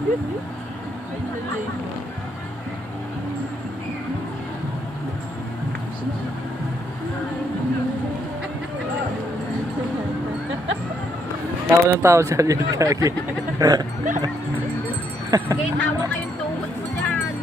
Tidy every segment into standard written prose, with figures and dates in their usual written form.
Tawa ng tao sa liyan kagi. Kaya tawa kayong tuhod mo dyan.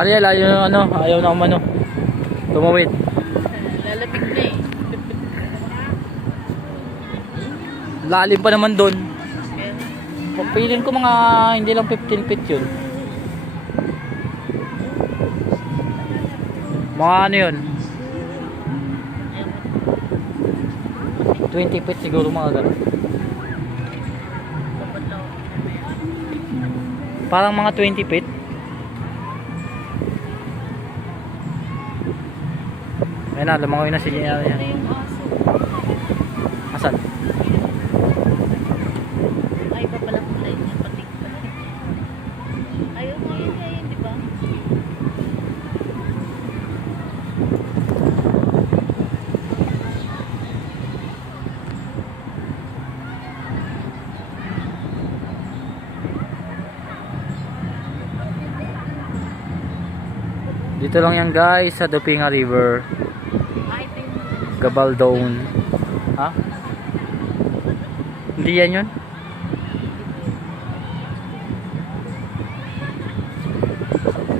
Ariel, ayaw na umano. Tumawid. Lalapig na eh. Lalim pa naman doon. Pagpilin ko mga hindi lang 15 feet yun. Mga ano yun? 20 feet siguro mga ganun. Parang mga 20 feet. Ayun na, lumangoy na si Gina. Ano yung aso? Asan? Ay, pa pala kulay niya. Patik pa. Ayaw mo yun ngayon, di ba? Dito lang yan guys sa Dupinga River, Ay, ito yung... Gabaldon. Ha? Hindi yan yun?